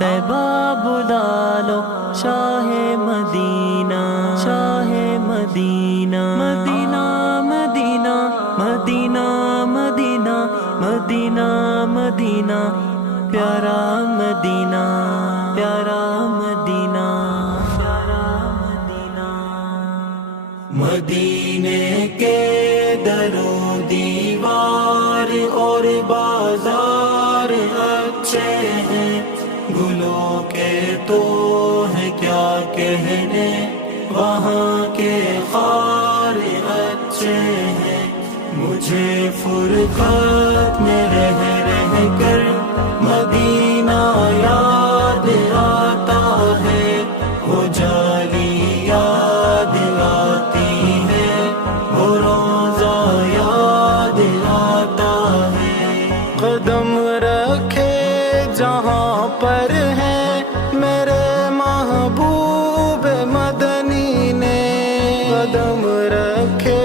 طیبہ بلا لو شاہ مدینہ، شاہ مدینہ، مدینہ مدینہ مدینہ مدینہ مدینہ مدینہ، پیارا مدینہ، پیارا مدینہ، پیارا مدینہ۔ مدینے کے در و دیوار اور بازار اچھے ہیں، گلوں کے تو ہے کیا کہنے، وہاں کے خار اچھے ہیں۔ مجھے فرقت میں رہ کر مدینہ یاد آتا ہے، وہ جالی یاد آتی ہے، وہ روزہ یاد آتا ہے۔ قدم رکھے جہاں پر ہے میرے محبوب مدنی نے، قدم رکھے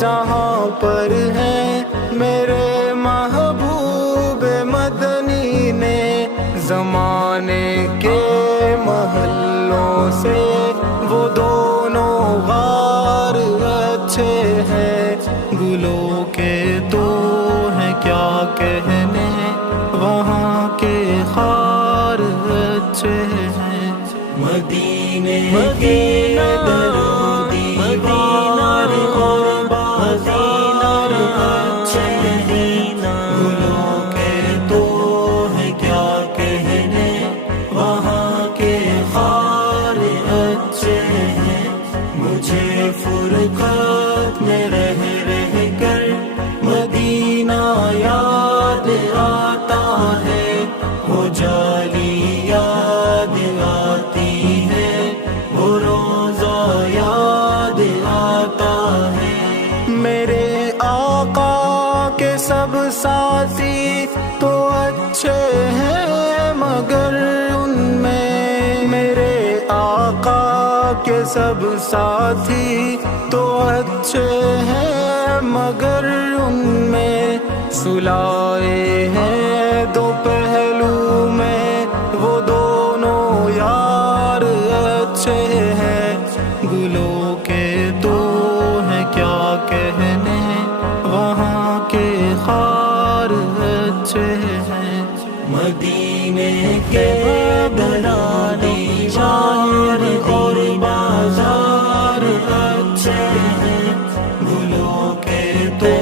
جہاں پر ہے میرے محبوب مدنی نے، زمانے کے محلوں سے وہ دونوں غار اچھے ہیں، گلوں کے تو ہے کیا کہنے، وہاں کے خار اچھے ہیں۔ مدینے کے در و دیوار اور بازار اچھے ہیں، گلوں کے تو ہے کیا کہنے، وہاں کے خار اچھے ہیں۔ مجھے فرقت میں رہ کر مدینہ یاد آتا ہے، وہ جالی یاد آتی ہے، وہ روزہ یاد آتا ہے۔ میرے آقا کے سب ساتھی تو اچھے ہیں مگر ان میں، میرے آقا کے سب ساتھی تو اچھے ہیں مگر ان میں، سلائے ہیں دو پہلو میں وہ دونوں یار اچھے ہیں، گلوں کے تو ہے کیا کہنے، وہاں کے خار اچھے ہیں۔ مدینے کے دلانے شاعر اور بازار اچھے ہیں، گلوں کے تو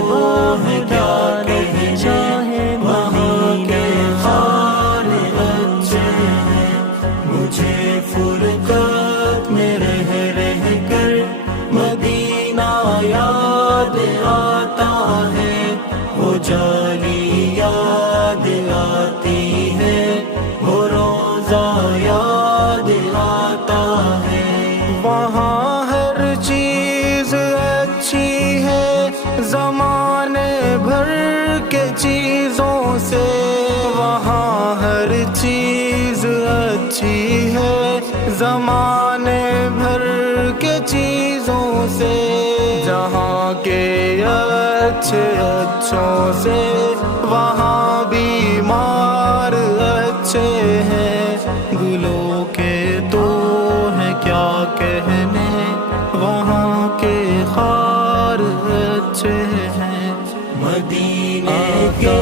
ہے کیا کہنے، وہاں کے خار اچھے ہیں۔ مجھے فرقت میں رہ کر مدینہ یاد آتا ہے، وہ جالی یاد آتی ہے، وہ روزہ یاد آتا ہے۔ وہاں ہر چیز اچھی ہے زمانے بھر کے چیزوں سے، وہاں ہر چیز اچھی ہے زمانے بھر کے چیزوں سے، جہاں کے اچھے اچھوں سے وہاں بیمار اچھے ہیں، گلوں کے تو ہے کیا کہنے، وہاں کے خار اچھے ہیں۔ مدینے کے